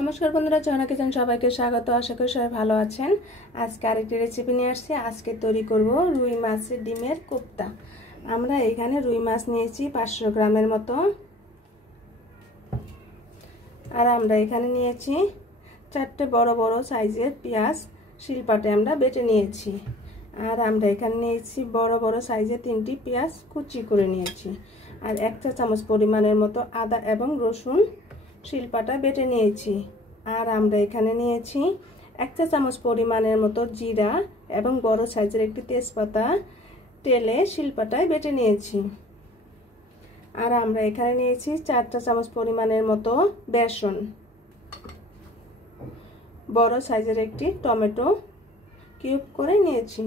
নমস্কার বন্ধুরা, জয়না কিচেন সবাইকে স্বাগত। আশা করি সবাই ভালো আছেন। আজকে আরেকটি রেসিপি নিয়ে আসছি। আজকে তৈরি করব রুই মাছের ডিমের কোপ্তা। আমরা এখানে রুই মাছ নিয়েছি 500 গ্রামের মতো, আর আমরা এখানে নিয়েছি 4টে বড় বড় সাইজের পেঁয়াজ, শিলপাটে আমরা বেটে নিয়েছি। আর আমরা এখানে নিয়েছি বড় বড় সাইজের 3টি পেঁয়াজ কুচি করে নিয়েছি। আর 1 চা চামচ পরিমাণের মতো আদা এবং রসুন শিলপাটা বেটে নিয়েছি। আর আমরা এখানে নিয়েছি 1 চা চামচ পরিমাণের মতো জিরা এবং বড় সাইজের একটি তেজপাতা তেলে শিলপাটায় বেটে নিয়েছি। আর আমরা এখানে নিয়েছি 4 চা চামচ পরিমাণের মতো বেসন, বড় সাইজের একটি টমেটো কিউব করে নিয়েছি।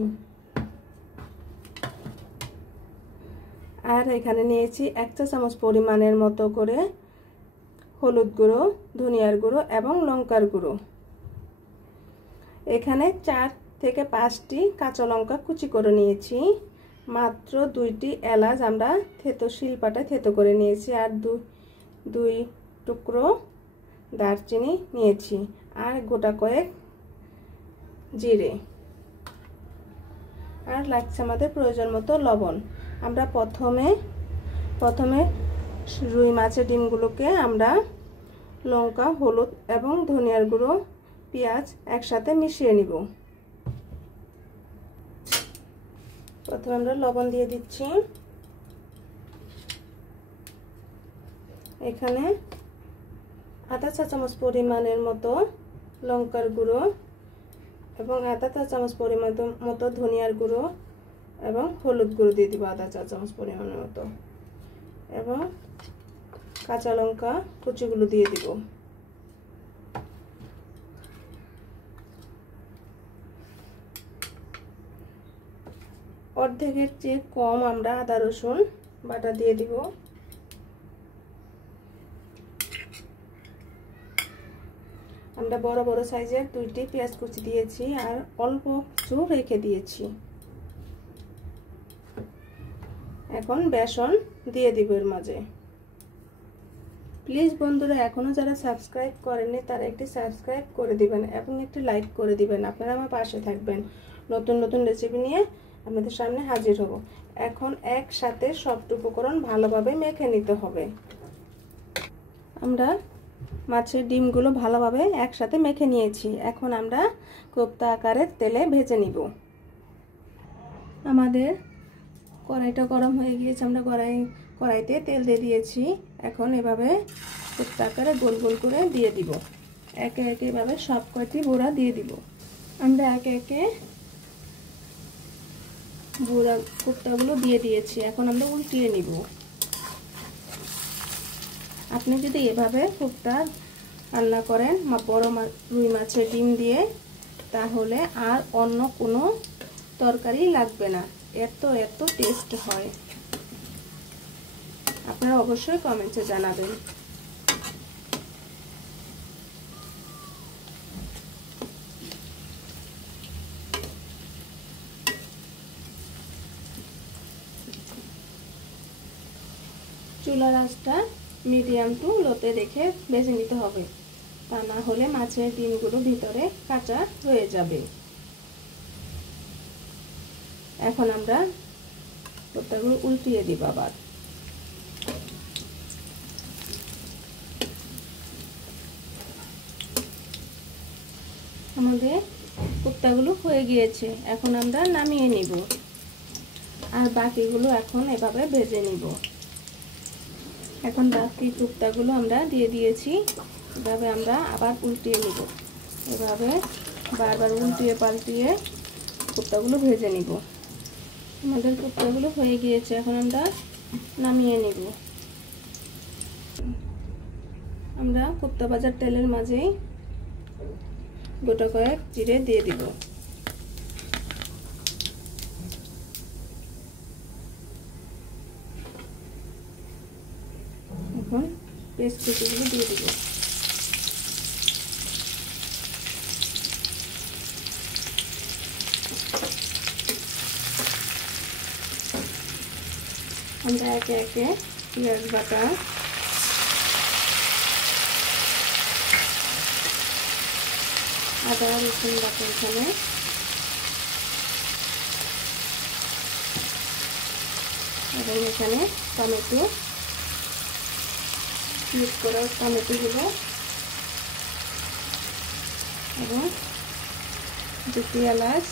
আর এখানে নিয়েছি 1 চা চামচ পরিমাণের মতো করে হলুদ গুঁড়ো, ধনিয়ার গুঁড়ো এবং লঙ্কার গুঁড়ো। এখানে 4 থেকে 5টি কাঁচা লঙ্কা কুচি করে নিয়েছি। মাত্র 2টি এলাচ আমরা শিলপাটায় থেতো করে নিয়েছি। আর দুই টুকরো দারচিনি নিয়েছি। আর গোটা কয়েক জিরে। আর লাগছে আমাদের প্রয়োজন মতো লবণ। আমরা প্রথমে রুই মাছের ডিমগুলোকে আমরা লঙ্কা, হলুদ এবং ধনিয়ার গুঁড়ো, পেঁয়াজ একসাথে মিশিয়ে নিব। প্রথমে আমরা লবণ দিয়ে দিচ্ছি। এখানে আধা চা চামচ পরিমাণের মতো লঙ্কার গুঁড়ো এবং আধা চা চামচ পরিমাণ মতো ধনিয়ার গুঁড়ো এবং হলুদ গুঁড়ো দিয়ে দিব আধা চা চামচ পরিমাণের মতো, এবং কাঁচা লঙ্কা কুচিগুলো দিয়ে দিব। অর্ধেকের চেয়ে কম আমরা আদা রসুন বাটা দিয়ে দিব। আমরা বড় বড় সাইজের 2টি পেঁয়াজ কুচি দিয়েছি আর অল্প কিছু রেখে দিয়েছি। এখন বেসন দিয়ে দিব এর মাঝে। প্লিজ বন্ধুরা, এখনো যারা সাবস্ক্রাইব করেননি তারা একটি সাবস্ক্রাইব করে দিবেন এবং একটি লাইক করে দিবেন। আপনারা আমার পাশে থাকবেন। নতুন নতুন রেসিপি নিয়ে আপনাদের সামনে হাজির হব। এখন একসাথে সবটি উপকরণ ভালোভাবে মেখে নিতে হবে। আমরা মাছের ডিমগুলো ভালোভাবে একসাথে মেখে নিয়েছি। এখন আমরা কোপ্তা আকারের তেলে ভেজে নিব। আমাদের কড়াইটা গরম হয়ে গিয়েছে। আমরা কড়াইতে তেল দিয়ে দিয়েছি। এখন এভাবে কোপ্তা আকারে গোল গোল করে দিয়ে দিব। একে একে এভাবে সব কয়টি বোড়া দিয়ে দিব। আমরা একে একে বোড়া কোপ্তাগুলো দিয়ে দিয়েছি। এখন আমরা উল্টিয়ে নিব। আপনি যদি এভাবে কোপ্তা রান্না করেন বড় রুই মাছের ডিম দিয়ে, তাহলে আর অন্য কোনো তরকারি লাগবে না। এত টেস্ট হয়। আপনারা অবশ্যই কমেন্টে জানাবেন। চুলার আঁচটা মিডিয়াম টু লোতে রেখে ভেজে নিতে হবে, তা না হলে মাছের ডিমগুলো ভিতরে কাঁচা হয়ে যাবে। এখন আমরা কোপ্তাগুলো উল্টিয়ে দিব আবার। আমাদের কোপ্তাগুলো হয়ে গিয়েছে। এখন আমরা নামিয়ে নিব। আর বাকিগুলো এখন এভাবে ভেজে নিব। এখন বাকি কোপ্তাগুলো আমরা দিয়ে দিয়েছি। এভাবে আমরা আবার উল্টিয়ে নিব। এভাবে বারবার উল্টিয়ে পাল্টিয়ে কোপ্তাগুলো ভেজে নিব। আমাদের কোপ্তাগুলো হয়ে গিয়েছে। এখন আমরা নামিয়ে নিব। আমরা কোপ্তা ভাজার তেলের মাঝেই গোটা কয়েক জিরে দিয়ে দিব। এখন পেস্ট কুচিগুলো দিয়ে দিব। আমরা একে একে পেঁয়াজ বাটা, আদা রসুন বাটা এখানে, এবং এখানে টমেটো মিক্স করা টমেটোগুলো এবং দুটি এলাচ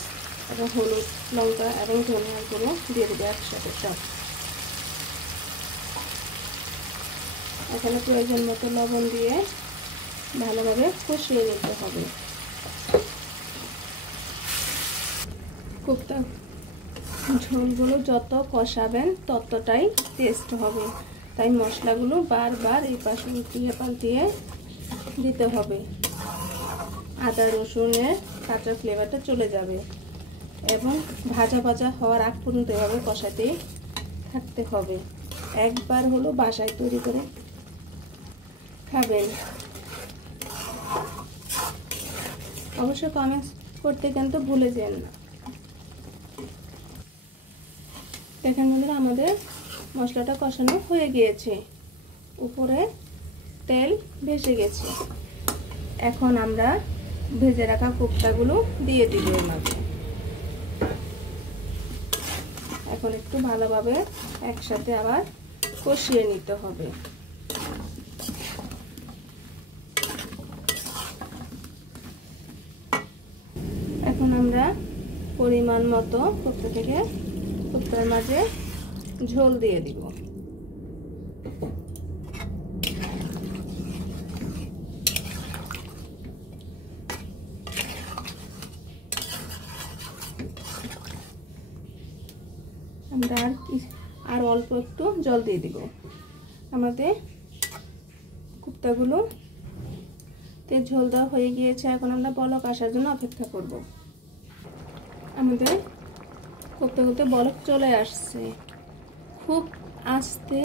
এবং হলুদ, লঙ্কা এবং ধনিয়ার গুঁড়ো দিয়ে দেবো একসাথে সব। এখানে প্রয়োজন মতো লবণ দিয়ে ভালোভাবে কষিয়ে নিতে হবে। কোপ্তা ঝোলগুলো যত কষাবেন ততটাই টেস্ট হবে, তাই মশলাগুলো বারবার এই পাশে উল্টিয়ে পাল্টিয়ে দিতে হবে। আদা রসুনের কাঁচা ফ্লেভারটা চলে যাবে এবং ভাজা ভাজা হওয়ার আগ পর্যন্ত এভাবে কষাতেই থাকতে হবে। একবার হলো বাসায় তৈরি করে খাবেন। অবশ্যই কমেন্টস করতে কিন্তু ভুলে যেন না। দেখেন বন্ধুরা, আমাদের মশলাটা কষানো হয়ে গিয়েছে, উপরে তেল ভেসে গেছে। এখন আমরা ভেজে রাখা কোপ্তাগুলো দিয়ে দিব এর মাঝে। এখন একটু ভালোভাবে একসাথে আবার কষিয়ে নিতে হবে। এখন আমরা পরিমাণ মতো কোপ্তা থেকে কোপ্তার মাঝে ঝোল দিয়ে দিব। আমরা আর অল্প একটু জল দিয়ে দিব। আমাদের কোপ্তাগুলো তে ঝোল দেওয়া হয়ে গিয়েছে। এখন আমরা বলক আসার জন্য অপেক্ষা করব। আমাদের কোপ্তাগুলোতে বলক চলে আসছে। খুব আস্তে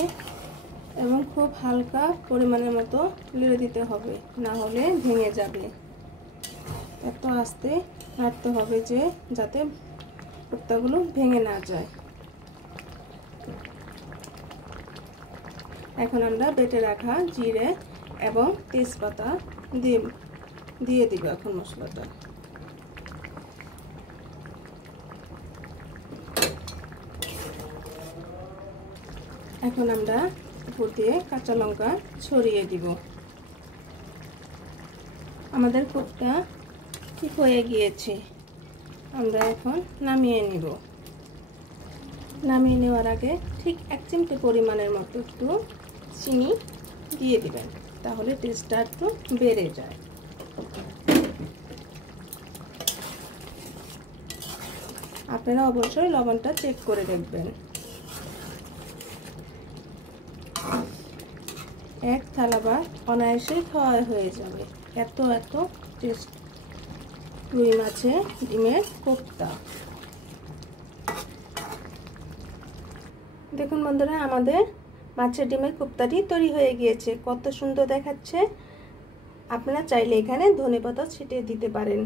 এবং খুব হালকা পরিমাণের মতো নেড়ে দিতে হবে, না হলে ভেঙে যাবে। এত আস্তে নাড়তে হবে যে যাতে কোপ্তাগুলো ভেঙে না যায়। এখন আমরা বেটে রাখা জিরে এবং তেজপাতা দিয়ে দিব এখন মশলাটা। এখন আমরা উপর দিয়ে কাঁচা লঙ্কা ছড়িয়ে দিব। আমাদের কোপ্তা ঠিক হয়ে গিয়েছে, আমরা এখন নামিয়ে নিব। নামিয়ে নেওয়ার আগে ঠিক 1 চিমটে পরিমাণের মতো একটু চিনি দিয়ে দিবেন, তাহলে টেস্টটা একটু বেড়ে যায়। আপনারা অবশ্যই লবণটা চেক করে দেখবেন। এক থালা ভাত অনায়াসেই খাওয়া হয়ে যাবে। এত টেস্ট রুই মাছের ডিমের কোপ্তা। দেখুন বন্ধুরা, আমাদের মাছের ডিমের কোপ্তাটি তৈরি হয়ে গিয়েছে। কত সুন্দর দেখাচ্ছে। আপনারা চাইলে এখানে ধনেপাতা ছিটিয়ে দিতে পারেন।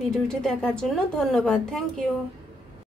ভিডিওটি দেখার জন্য ধন্যবাদ। Thank you.